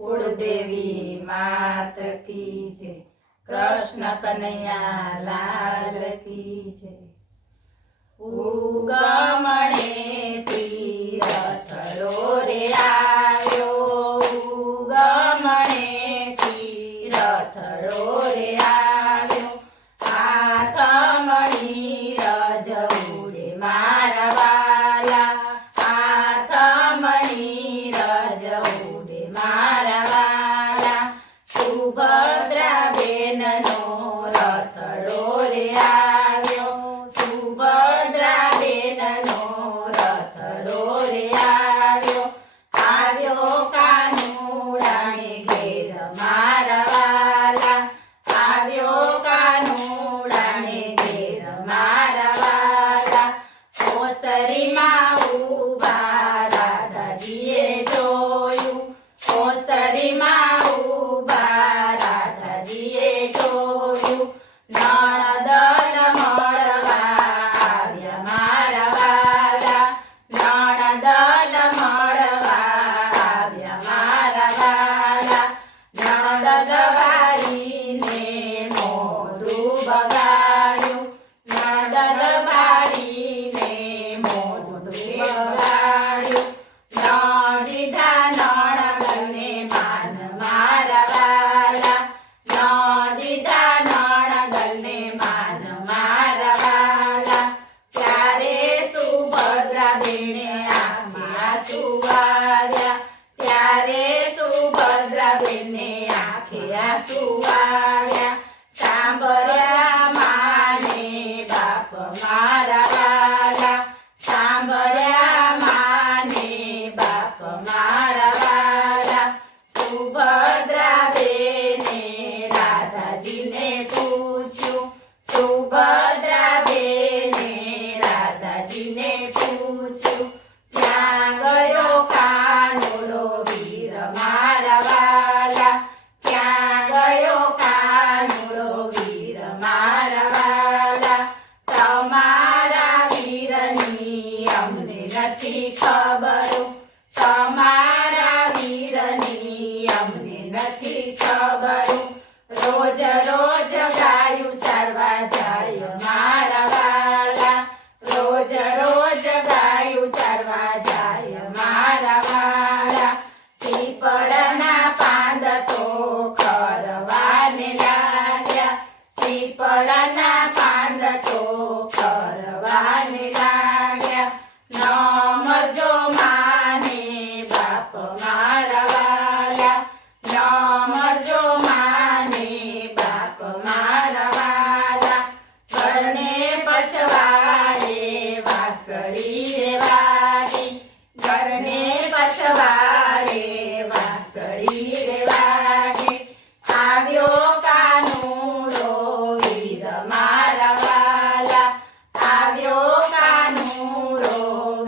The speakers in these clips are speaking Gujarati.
कुलदेवी मात की जय। कृष्ण कन्हैया लाल की जय। उगमणे तीरथड़ो रे आव्यो, उगमणे तीरथड़ो रे आव्यो। आथमणी रजउडे मारा वाला, आथमणी रजउडे मारा वाला। सुभद्रा बेन नो रथड़ो रे आव्यो, सुभद्रा बेन नो रथड़ो रे आव्यो। आव्यो कानुडाने घेर मारा वाला, आव्यो कानुडाने घेर मारा वाला। ओसरीमां ऊभा राधाजीए जोयुं, ओसरीमां ऊभा राधाजीए जोयुं। नणदन મળવા આવ્યા મારા વાલા, નણદન મળવા આવ્યા મારા વાલા। નણદ વાળીને મોઢું બગાડ્યું, નણદ વાળીને મોઢું બગાડ્યું। ન દીધા નણદને માન મારા વાલા, ન દીધા નણદને માન મારા વાલા। ત્યારે સુભદ્રા બેને આંખમાં આંસુ આવ્યા, ત્યારે સુભદ્રા બેને આંખે આંસુ આવ્યા। સાંભળ્યા માને બાપ મારા વાલા, સાંભળ્યા માને બાપ મારા વાલા। સુભદ્રા બેને રાધાજીને પૂછ્યું, સુભદ્રા બેને રાધાજીને પૂછ્યું। ક્યાં ગયો કાનુડો વીર મારા વાલા, ક્યાં ગયો કાનુડો વીર મારા વાલા। તમારા વીરની અમને નથી ખબર, તમારા વીરની અમને નથી ખબર। રોજ રોજ ગાયું ચારવા જાય મારા વાલા, રોજ રોજ ગાયું ચારવા જાય મારા વાલા। પીપળના પાંદ તો ખરવાને લાગ્યા, પીપળના પાંદ તો ખરવાને લાગ્યા। ન મરજો માને બાપ મારા વાલા, ન મરજો માને બાપ મારા વાલા। ઘરને પછવાડે વાંસળી રે વાગી, ઘરને પછવાડે વાંસળી રે વાગી। આવ્યો કાનુડો વીર મારા વાલા, આવ્યો કાનુડો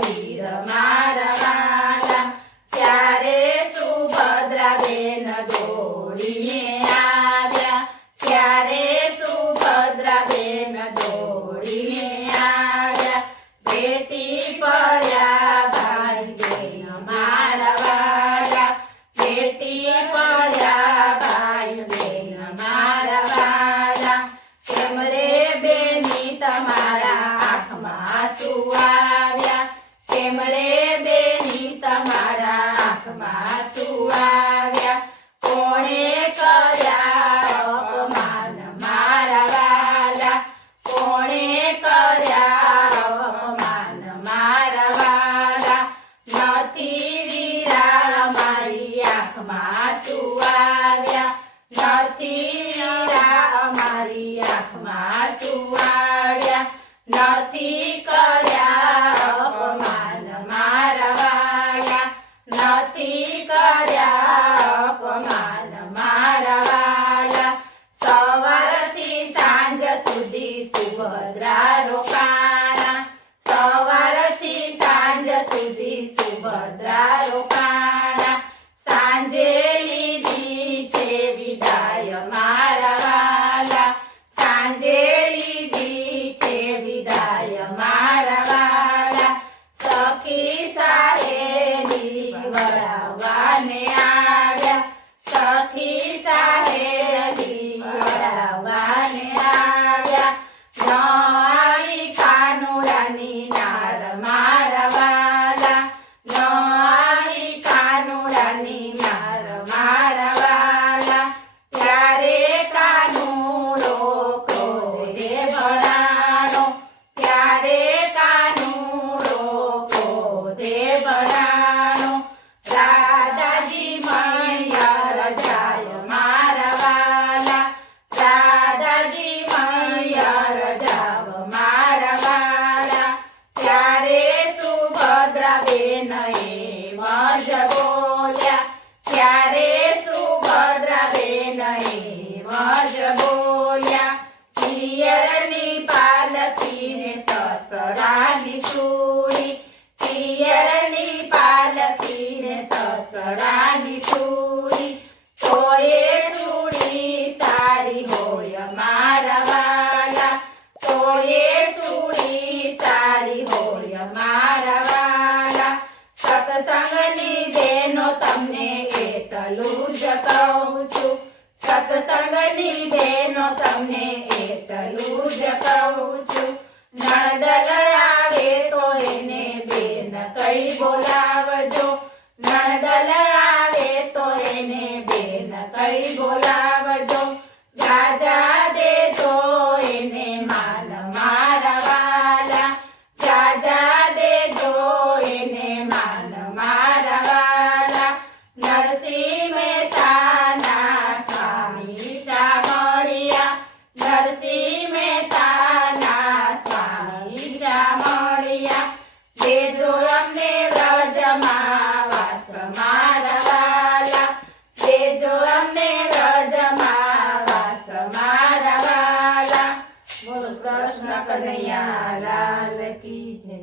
વીર મારા વાલા। ત્યારે સુભદ્રા બેન દોડીને આવ્યા, ત્યારે સુભદ્રા બેન દોડીને આવ્યા। ભેટી પડ્યા ભાઈ બેન મારા વાલા, ભેટી પડ્યા ભાઈ બેન મારા વાલા। કેમ રે બેની તમારા આંખમાં આંસુ આવ્યા, કેમ રે બેની તમારા આંખમાં આંસુ આવ્યા। કોણે કર્યા અપમાન મારા વાલા, કોણે કર્યા અપમાન મારા વાલા। નથી વીરા મારી આંખમાં આંસુ આવ્યા, નથી વીરા મારી આંખમાં આંસુ આવ્યા। નથી કર્યા અપમાન મારા વાલા, નથી કર્યા અપમાન મારા વાલા। સવારથી સાંજ સુધી સુભદ્રા રોકાણા, સવારથી સાંજ સુધી સુભદ્રા રોકાણા। સાંજે લીધી છે વિદાય મારા વાલા, સાંજે લીધી છે વિદાય મારા વાલા। સખી સાહેલી વળાવવાને આવ્યા, બેન એમ જ બોલ્યા ત્યારે સુભદ્રા બેન એમ જ બોલ્યા પિયરની પાલખીને સસરાની ચૂડી પિયરની પાલખીને સસરાની ચૂડી તોય ચૂડી સારી હોય મારા વાલા તોય ચૂડી સારી હોય મારા વાલા સત્સંગની બેનો તમને એટલું જ કહું છું સત્સંગની બેનો તમને એટલું જ કહું છું નણંદ આવે તો એને બેન કઈ બોલાવજો નણંદ આવે તો એને બેન કઈ બોલાવજો રાજા દેજો એને માન મારા વાલા રાજા દેજો એને માન મારા વાલા નરસિંહ મહેતાના સ્વામી ચામડિયા નરસિંહ મહેતાના સ્વામી ચામડિયા દેજો અમને વ્રજમાં વાસ મારા વાલા દેજો અમને વ્રજમાં વાસ મારા વાલા બોલો કૃષ્ણ કનૈયા લાલ કી જય